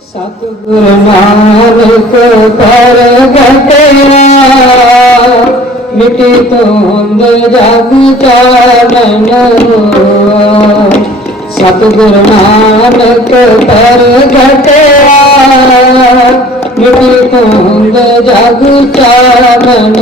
ਸਤਿਗੁਰ ਨਾਨਕ ਪ੍ਰਗਟਿਆ ਮਿਟੀ ਤੋਂਦ ਜਗ ਚਾਨਣ ਹੋਆ ਸਤਿਗੁਰ ਨਾਨਕ ਪ੍ਰਗਟਿਆ ਮਿਟੀ ਤੋਂਦ ਜਗ ਚਾਨਣ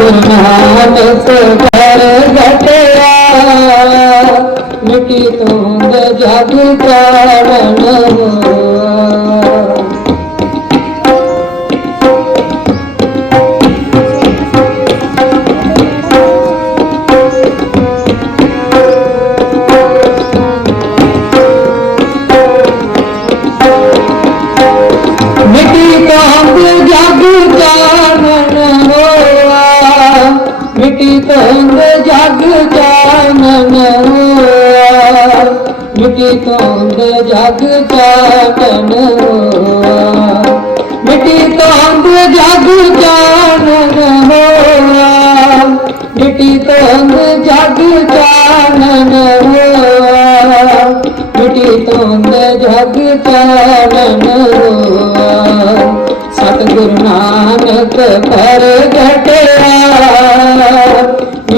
ਸਤਿਗੁਰ ਨਾਨਕ ਪ੍ਰਗਟਿਆ ਮਿਟੀ ਤੋਂਦ ਜਗ ਚਾਨਣ ਹੋਆ ਮਿੱਟੀ ਜਗ ਚਾਨਣ ਮਿੱਟੀ ਤੋਂਦ ਜਗ ਚਾਨਣ ਹੋਆ ਮਿੱਟੀ ਤੋਂਦ ਜਗ ਚਾਨਣ ਹੋਆ ਮਿੱਟੀ ਤੋਂਦ ਜਗ ਚਾਨਣ ਹੋਆ ਮਿੱਟੀ ਤੋਂਦ ਜਗ ਚਾਨਣ ਹੋਆ ਮਿੱਟੀ ਤੋਂਦ ਜਗ ਚਾਨਣ ਹੋਆ ਸਤਿਗੁਰ ਨਾਨਕ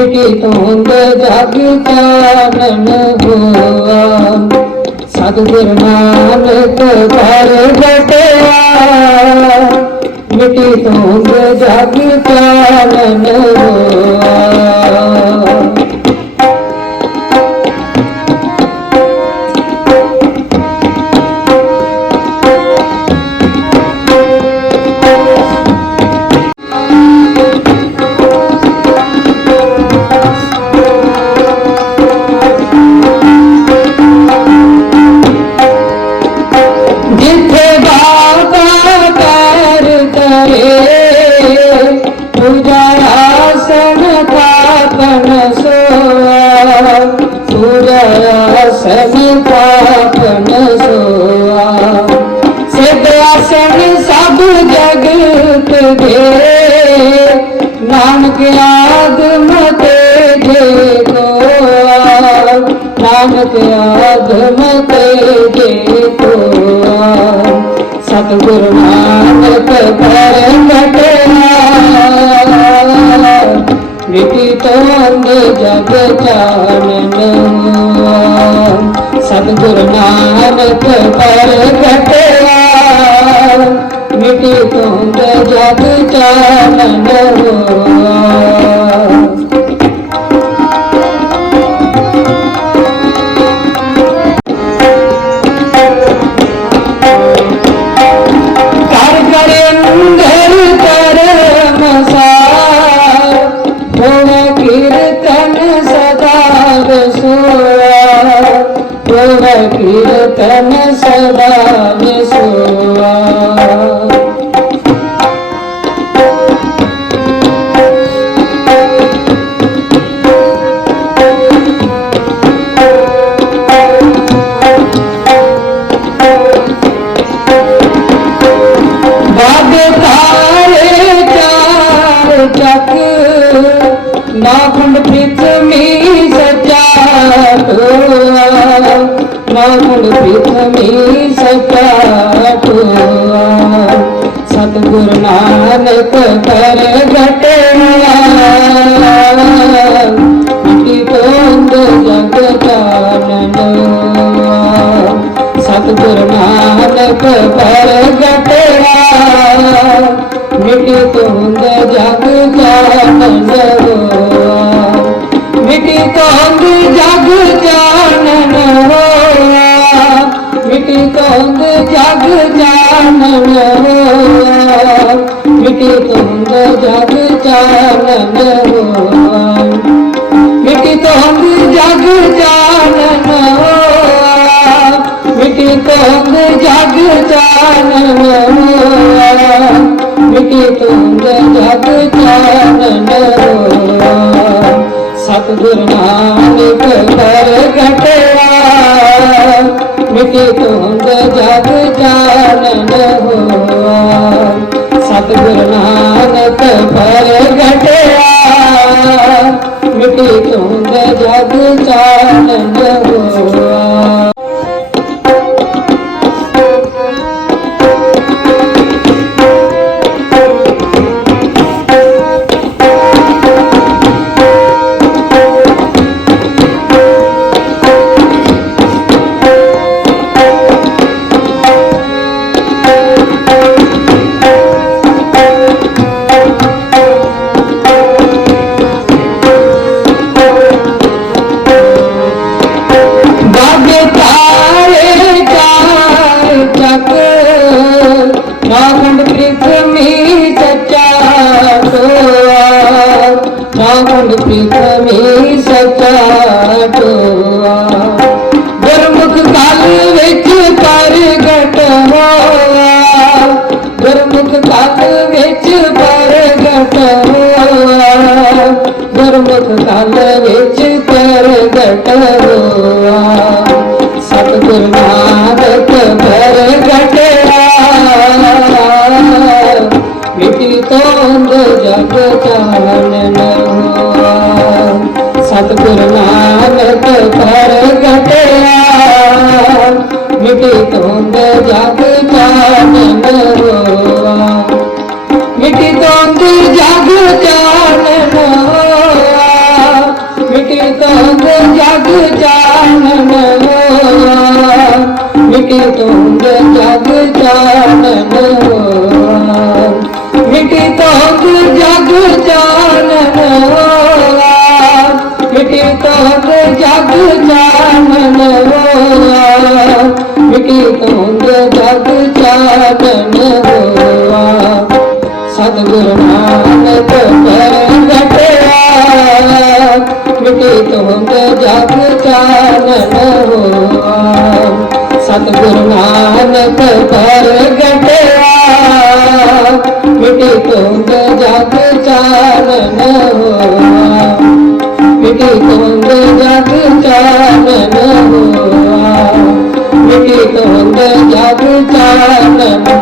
ਪ੍ਰਗਟਿਆ ਤੂੰ ਤੋਂਦ ਜਗ ਚਾਨਣ ਹੋਆ। ਸਤਿਗੁਰ ਨਾਨਕ ਪ੍ਰਗਟਿਆ ਮਿੱਟੀ ਤੋਂਦ ਜਗ ਚਾਨਣ ਹੋਆ। ਪਾਪਨ ਸੋਆ। ਸਿੱਧ ਆਸਨ ਸਭ ਜਗਤ ਦੇ ਨਾਨਕ ਆਦਮ ਤੇ ਜੇ ਕੋਆ ਨਾਨਕ ਆਦਮ ਤੇ ਜੇ ਕੋਆ ਸਤਿਗੁਰ ਨਾਨਕ ਪਰਮਟਿਆ ਮਿਟੀ ਤੋਂਦ ਜਗ ਚਾਨਣ ਸਤਿਗੁਰ ਨਾਨਕ ਪਰਗਟਿਆ ਮਿਟੀ ਤੋਂਦ ਜਗ ਚਾਨਣ ਹੋਆ ਕੀਰਤਨ ਸਦਾ ਵਸੋਆ ਨਾ ਖੰਡ ਪ੍ਰਿਥਵੀ ਸਚਾ ਟੋਆ ਸਤਿਗੁਰ ਨਾਨਕ ਪ੍ਰਗਟਿਆ ਮਿਟੀ ਤੋਂਦ ਜਗ ਚਾਨਣ ਸਤਿਗੁਰ ਨਾਨਕ ਪ੍ਰਗਟਿਆ ਮਿਟੀ ਤੋਂਦ ਜਗ ਚਾਨਣ ਹੋਆ। ਮਿਟੀ ਤੋਂਦ ਜਗ ਚਾਨਣ ਹੋਆ। ਮਿਟੀ ਜਗ ਚਾਨਣ ਹੋਆ ਮਿਟੀ ਤੋਂਦ ਜਗ ਚਾਨਣ ਹੋਆ ਮਿਟੀ ਤੋਂਦ ਜਗ ਚਾਨਣ ਹੋਆ ਮਿਟੀ ਤੋਂਦ ਜਗ ਚਾਨਣ ਹੋਆ ਮਿਟੀ ਤੋਂਦ ਜਗ ਚਾਨਣ ਹੋਆ ਸਤਿਗੁਰ ਨਾਨਕ ਪ੍ਰਗਟਿਆ ਮਿਟੀ ਧੁੰਦ ਜਗ ਚਾਨਣ ਹੋਆ। ਸਤਿਗੁਰ ਨਾਨਕ ਪ੍ਰਗਟਿਆ ਨਾਖੰਡ ਪ੍ਰਿਥਮੀ ਸੱਚਾ ਟੋਆ ਗੁਰਮੁਖ ਕਾਲ ਵਿੱਚ ਪ੍ਰਗਟ ਹੋਆ ਗੁਰਮੁਖ ਕਾਲ ਵਿੱਚ ਪ੍ਰਗਟ ਹੋਆ ਗੁਰਮੁਖ ਕਾਲ ਵਿੱਚ ਪ੍ਰਗਟ ਹੋਆ ਸਤਿਗੁਰ ਨਾਨਕ ਪ੍ਰਗਟਿਆ ਮਿਟੀ ਤੋਂਦ ਜਗ ਚਾਨਣ ਹੋਆ ਸਤਿਗੁਰ ਨਾਨਕ ਪ੍ਰਗਟਿਆ ਮਿਟੀ ਤੋਂਦ ਜਗ ਚਾਨਣ ਸਤਿਗੁਰ ਨਾਨਕ ਪ੍ਰਗਟਿਆ ਮਿਟੇ ਤੁਮ ਜਗ ਚਾਨਣ ਹੋਆ ਸਤਿਗੁਰ ਨਾਨਕ ਪ੍ਰਗਟਿਆ ਮਿਟੇ ਤੁਮ ਜਗ ਚਾਨਣ ਹੋਆ, ਮਿਟੇ ਤੁਮ ਜਗ ਚਾਨਣ ਹੋਆ, ਮਿਟੇ ਤੁਮ ਜਗ ਚਾਨਣ